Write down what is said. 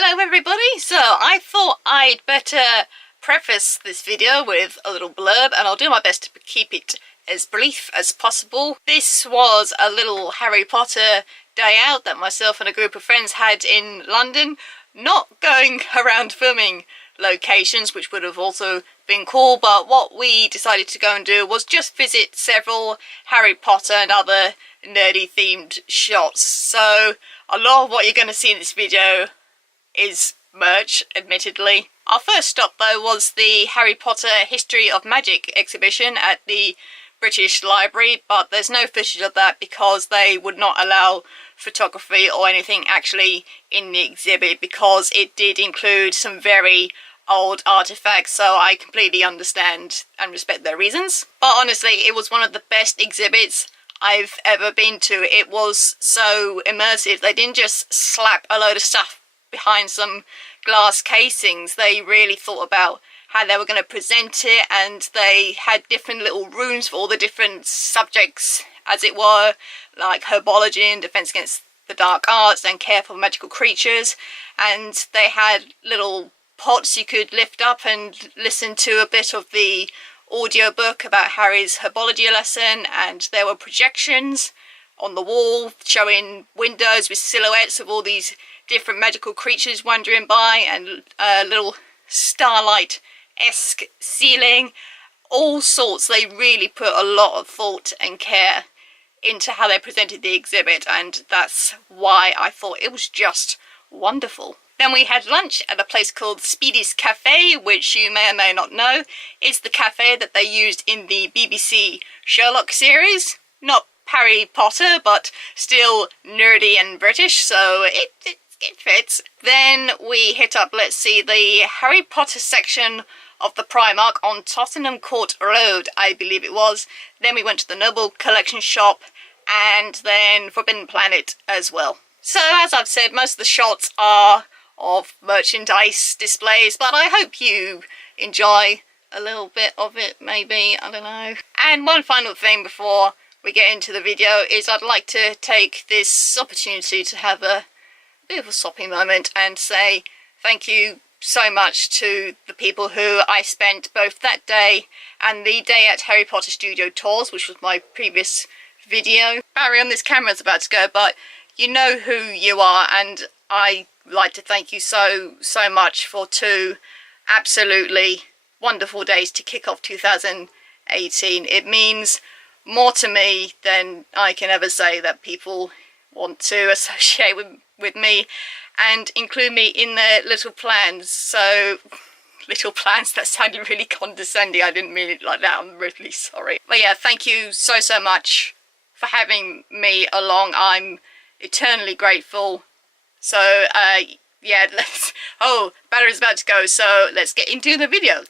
Hello everybody, so I thought I'd better preface this video with a little blurb, and I'll do my best to keep it as brief as possible. This was a little Harry Potter day out that myself and a group of friends had in London, not going around filming locations, which would have also been cool, but what we decided to go and do was just visit several Harry Potter and other nerdy themed shots. So a lot of what you're going to see in this video is merch, admittedly. Our first stop though was the Harry Potter History of Magic exhibition at the British Library, but there's no footage of that because they would not allow photography or anything actually in the exhibit, because it did include some very old artifacts, so I completely understand and respect their reasons. But honestly, it was one of the best exhibits I've ever been to. It was so immersive. They didn't just slap a load of stuff behind some glass casings. They really thought about how they were going to present it, and they had different little rooms for all the different subjects, as it were, like herbology and defense against the dark arts and care for magical creatures. And they had little pots you could lift up and listen to a bit of the audiobook about Harry's herbology lesson, and there were projections on the wall showing windows with silhouettes of all these different magical creatures wandering by, and a little starlight-esque ceiling. All sorts. They really put a lot of thought and care into how they presented the exhibit, and that's why I thought it was just wonderful. Then we had lunch at a place called Speedy's Cafe, which you may or may not know is the cafe that they used in the BBC Sherlock series. Not Harry Potter, but still nerdy and British, so it fits. Then we hit up, let's see, the Harry Potter section of the Primark on Tottenham Court Road, I believe it was. Then we went to the Noble Collection shop, and then Forbidden Planet as well. So as I've said, most of the shots are of merchandise displays, but I hope you enjoy a little bit of it, maybe, I don't know. And one final thing before we get into the video is I'd like to take this opportunity to have a bit of a soppy moment and say thank you so much to the people who I spent both that day and the day at Harry Potter Studio Tours, which was my previous video. Barry on this camera is about to go, but you know who you are, and I like to thank you so much for two absolutely wonderful days to kick off 2018. It means more to me than I can ever say that people want to associate with me and include me in their little plans. So, little plans, that sounded really condescending. I didn't mean it like that. I'm really sorry. But yeah, thank you so much for having me along. I'm eternally grateful. So, yeah, oh, battery's about to go, so let's get into the video.